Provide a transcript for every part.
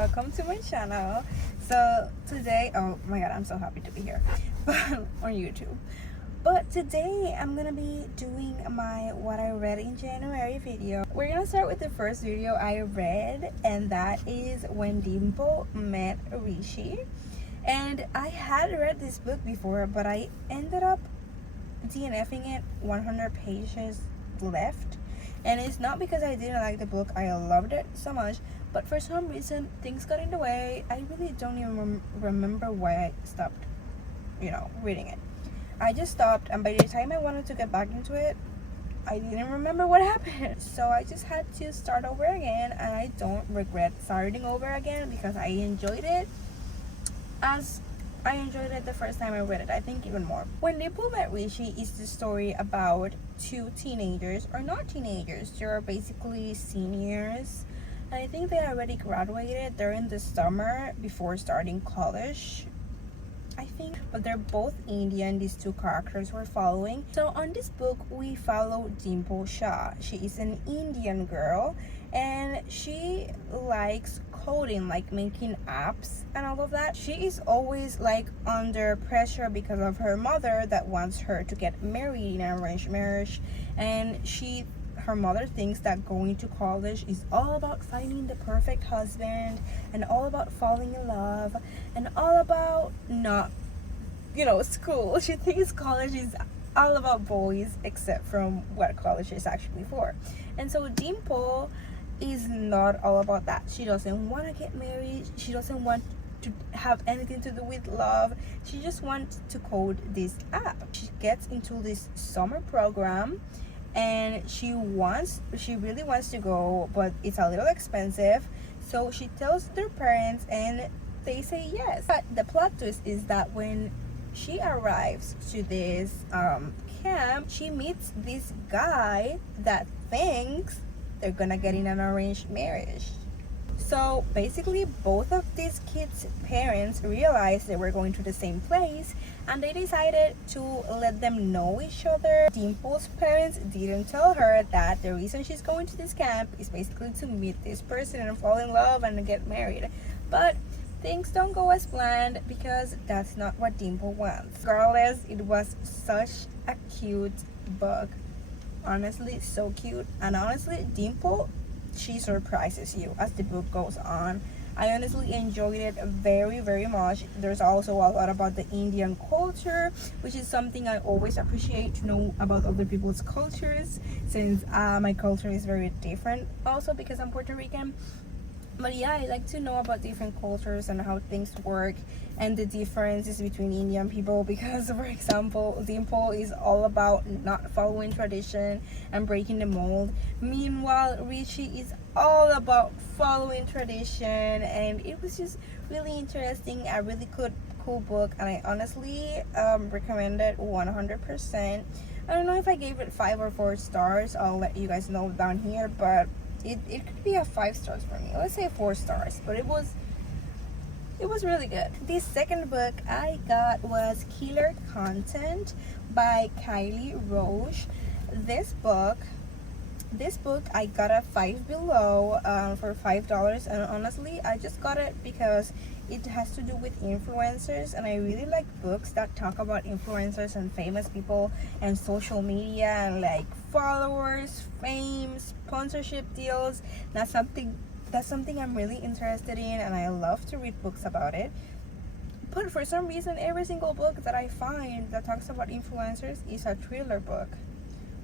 welcome to my channel. So today, oh my god, I'm so happy to be here on YouTube. But today I'm gonna be doing my what I read in January video. We're gonna start with the first video I read, and that is When Dimple Met Rishi. And I had read this book before, but I ended up DNFing it 100 pages left. And it's not because I didn't like the book, I loved it so much, but for some reason things got in the way. I really don't even remember why I stopped reading it. I just stopped, and by the time I wanted to get back into it, I didn't remember what happened. So I just had to start over again, and I don't regret starting over again because I enjoyed it as I enjoyed it the first time I read it. I think even more. When Dimple Met Rishi is the story about two teenagers, or not teenagers, they're basically seniors. And I think they already graduated. They're in the summer before starting college, I think. But they're both Indian, these two characters we're following. So on this book, we follow Dimple Shah. She is an Indian girl, and she likes coding, like making apps and all of that. She is always like under pressure because of her mother that wants her to get married in an arranged marriage, and her mother thinks that going to college is all about finding the perfect husband and all about falling in love and all about not school. She thinks college is all about boys, except from what college is actually for. And so Dimple is not all about that. She doesn't want to get married. She doesn't want to have anything to do with love. She just wants to code this app. She gets into this summer program, and she really wants to go, but it's a little expensive. So she tells their parents, and they say yes. But the plot twist is that when she arrives to this camp, she meets this guy that thinks they're gonna get in an arranged marriage. So basically both of these kids' parents realized they were going to the same place, and they decided to let them know each other. Dimple's parents didn't tell her that the reason she's going to this camp is basically to meet this person and fall in love and get married. But things don't go as planned because that's not what Dimple wants. Regardless, it was such a cute book. Honestly, so cute. And honestly, Dimple, she surprises you as the book goes on. I honestly enjoyed it very, very much. There's also a lot about the Indian culture, which is something I always appreciate to know about other people's cultures, since my culture is very different also because I'm Puerto Rican. But yeah, I like to know about different cultures and how things work and the differences between Indian people, because for example, Dimple is all about not following tradition and breaking the mold. Meanwhile, Rishi is all about following tradition, and it was just really interesting, a really cool book, and I honestly recommend it 100%. I don't know if I gave it 5 or 4 stars. I'll let you guys know down here, but it could be a 5 stars for me. Let's say 4 stars, but it was really good. The second book I got was Killer Content by Kylie Roche. This book I got at Five Below for $5, and honestly I just got it because it has to do with influencers, and I really like books that talk about influencers and famous people and social media and like followers, fame, sponsorship deals. That's something I'm really interested in, and I love to read books about it. But for some reason, every single book that I find that talks about influencers is a thriller book,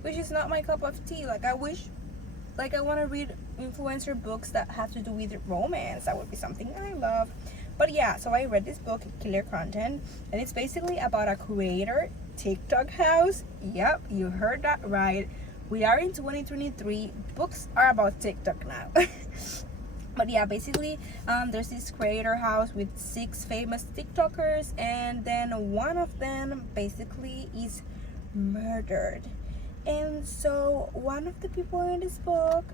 which is not my cup of tea. I want to read influencer books that have to do with romance. That would be something I love. But yeah, so I read this book, Killer Content, and it's basically about a creator TikTok house. Yep, you heard that right. We are in 2023. Books are about TikTok now. But yeah, basically there's this creator house with 6 famous TikTokers, and then one of them basically is murdered. And so one of the people in this book,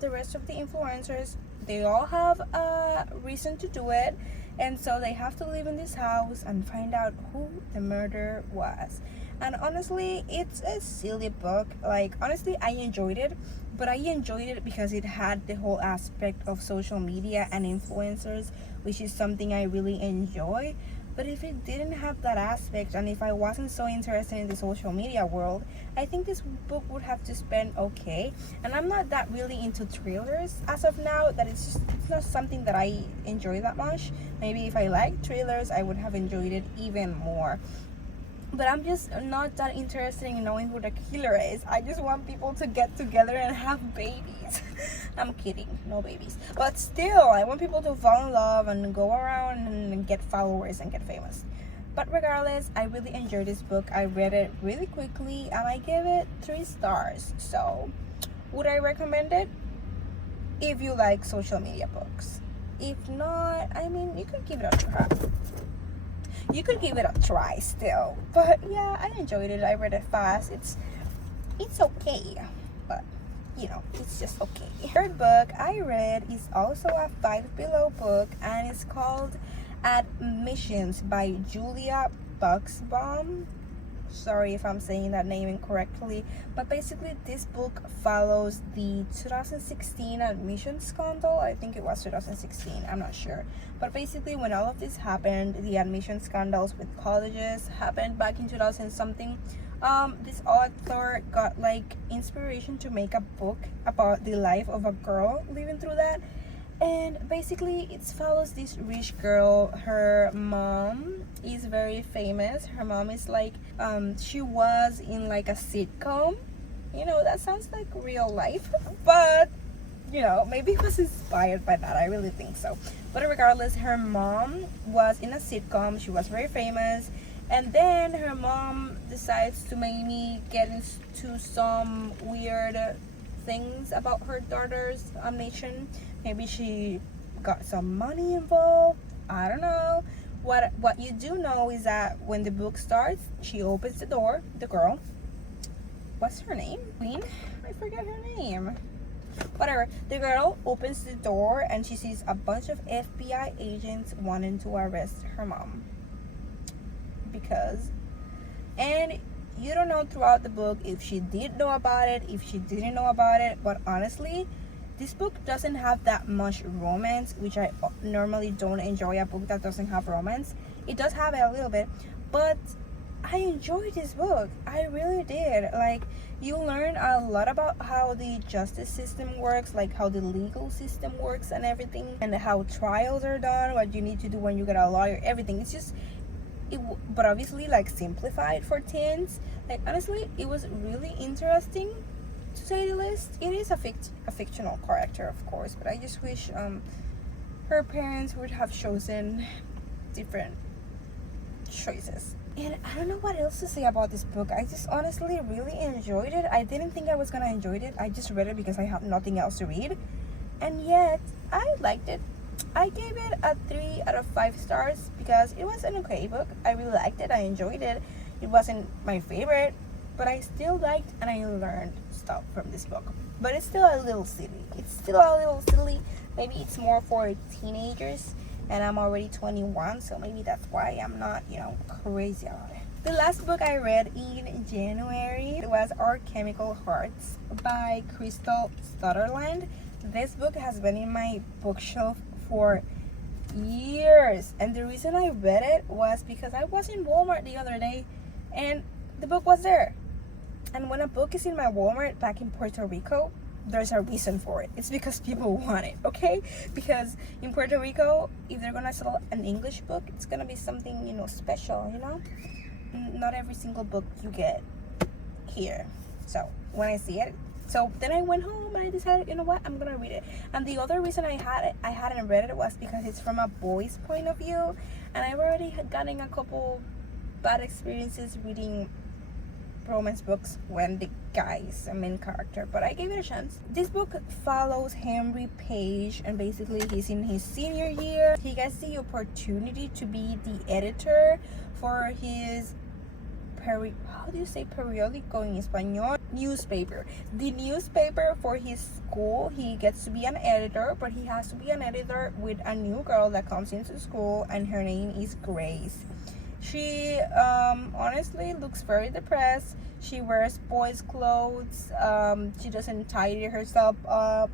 the rest of the influencers, they all have a reason to do it, and so they have to live in this house and find out who the murderer was. And honestly, it's a silly book. Like, honestly, I enjoyed it, but I enjoyed it because it had the whole aspect of social media and influencers, which is something I really enjoy. But if it didn't have that aspect, and if I wasn't so interested in the social media world, I think this book would have just been okay. And I'm not that really into thrillers as of now. That it's not something that I enjoy that much. Maybe if I liked thrillers, I would have enjoyed it even more. But I'm just not that interested in knowing who the killer is. I just want people to get together and have babies. I'm kidding, no babies. But still, I want people to fall in love and go around and get followers and get famous. But regardless, I really enjoyed this book. I read it really quickly and I gave it 3 stars. So, would I recommend it? If you like social media books. If not, I mean, you could give it a try. You could give it a try still. But yeah, I enjoyed it. I read it fast. It's okay. But you know, it's just okay. Third book I read is also a Five Below book, and it's called Admissions by Julia Buxbaum. Sorry if I'm saying that name incorrectly, but basically this book follows the 2016 admission scandal. I think it was 2016, I'm not sure, but basically when all of this happened, the admission scandals with colleges happened back in 2000 something. This author got like inspiration to make a book about the life of a girl living through that. And basically it follows this rich girl. Her mom is very famous. Her mom is like she was in like a sitcom. You know, that sounds like real life, but you know, maybe it was inspired by that. I really think so. But regardless, her mom was in a sitcom. She was very famous, and then her mom decides to maybe get into some weird things about her daughter's admission. Maybe she got some money involved. I don't know. What you do know is that when the book starts, she opens the door. The girl, what's her name? Queen? I forget her name. Whatever. The girl opens the door and she sees a bunch of FBI agents wanting to arrest her mom. And you don't know throughout the book if she did know about it, if she didn't know about it. But honestly, this book doesn't have that much romance, which I normally don't enjoy a book that doesn't have romance. It does have it a little bit, but I enjoyed this book. I really did. Like, you learn a lot about how the justice system works, like how the legal system works and everything, and how trials are done, what you need to do when you get a lawyer, everything. It's just but obviously like simplified for teens. Like, honestly, it was really interesting, to say the least. It is a fictional character, of course, but I just wish her parents would have chosen different choices. And I don't know what else to say about this book. I just honestly really enjoyed it. I didn't think I was gonna enjoy it. I just read it because I have nothing else to read, and yet I liked it. I gave it a 3 out of 5 stars because it was an okay book. I really liked it. I enjoyed it. It wasn't my favorite, but I still liked and I learned stuff from this book. But it's still a little silly. Maybe it's more for teenagers, and I'm already 21, so maybe that's why I'm not, you know, crazy about it. The last book I read in January was Our Chemical Hearts by Crystal Sutherland. This book has been in my bookshelf for years, and the reason I read it was because I was in Walmart the other day and the book was there. And when a book is in my Walmart back in Puerto Rico, there's a reason for it. It's because people want it, okay? Because in Puerto Rico, if they're gonna sell an English book, it's gonna be something, you know, special, you know? Not every single book you get here. So when I see it, so then I went home and I decided, you know what, I'm gonna read it. And the other reason I hadn't read it was because it's from a boy's point of view, and I've already had gotten a couple bad experiences reading romance books when the guy is a main character, but I gave it a chance. This book follows Henry Page, and basically he's in his senior year. He gets the opportunity to be the editor for his how do you say periódico in Espanol? Newspaper. The newspaper for his school. He gets to be an editor, but he has to be an editor with a new girl that comes into school, and her name is Grace. She honestly looks very depressed. She wears boys' clothes. She doesn't tidy herself up.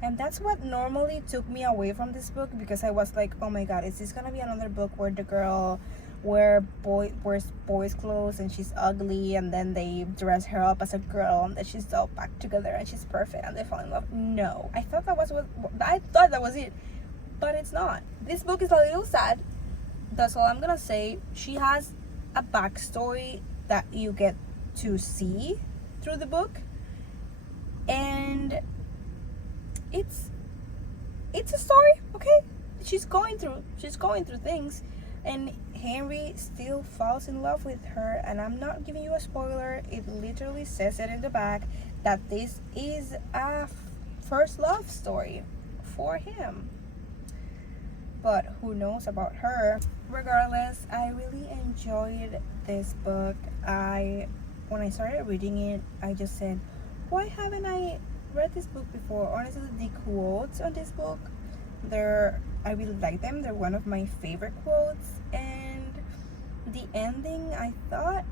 And that's what normally took me away from this book, because I was like, oh my god, is this gonna be another book where the girl wears boys' clothes and she's ugly, and then they dress her up as a girl, and then she's all back together and she's perfect and they fall in love? No. I thought that was it. But it's not. This book is a little sad. That's all I'm gonna say. She has a backstory that you get to see through the book, and it's a story, okay? She's going through things, and Henry still falls in love with her. And I'm not giving you a spoiler. It literally says it in the back that this is a first love story for him. But who knows about her? Regardless, I really enjoyed this book. When I started reading it, I just said, why haven't I read this book before? Honestly, the quotes on this book, I really like them. They're one of my favorite quotes. And the ending, I thought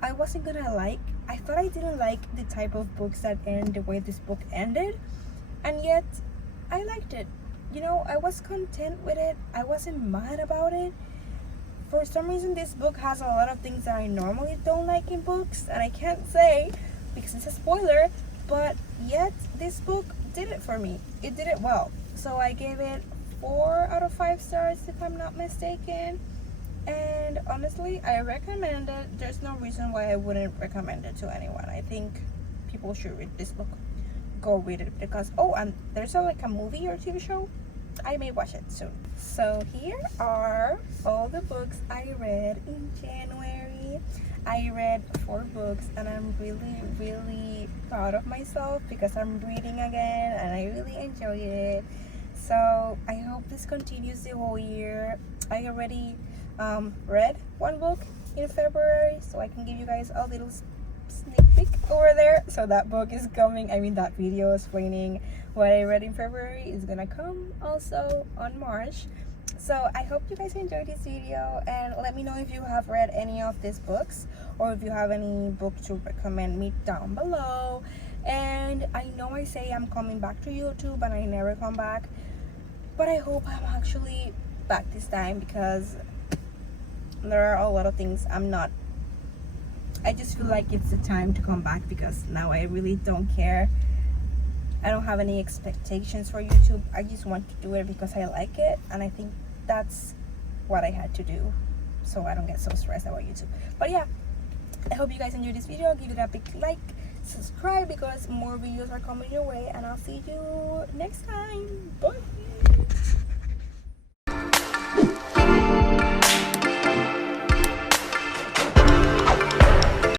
I wasn't gonna like. I thought I didn't like the type of books that end the way this book ended, and yet I liked it. You know, I was content with it. I wasn't mad about it. For some reason, this book has a lot of things that I normally don't like in books, and I can't say because it's a spoiler, but yet this book did it for me. It did it well. So I gave it 4 out of 5 stars, if I'm not mistaken. And honestly, I recommend it. There's no reason why I wouldn't recommend it to anyone. I think people should read this book. Go read it, because and there's like a movie or TV show. I may watch it soon. So here are all the books I read in January. I read 4 books, and I'm really, really proud of myself because I'm reading again and I really enjoy it. So I hope this continues the whole year. I already read 1 book in February, so I can give you guys a little sneak peek over there. So that book is coming. That video explaining what I read in February is gonna come also on March. So I hope you guys enjoyed this video, and let me know if you have read any of these books, or if you have any book to recommend me down below. And I know I say I'm coming back to YouTube and I never come back, but I hope I'm actually back this time, because there are a lot of things I just feel like it's the time to come back, because now I really don't care. I don't have any expectations for YouTube. I just want to do it because I like it, and I think that's what I had to do, so I don't get so stressed about YouTube. But yeah, I hope you guys enjoyed this video. Give it a big like, subscribe, because more videos are coming your way, and I'll see you next time. Bye.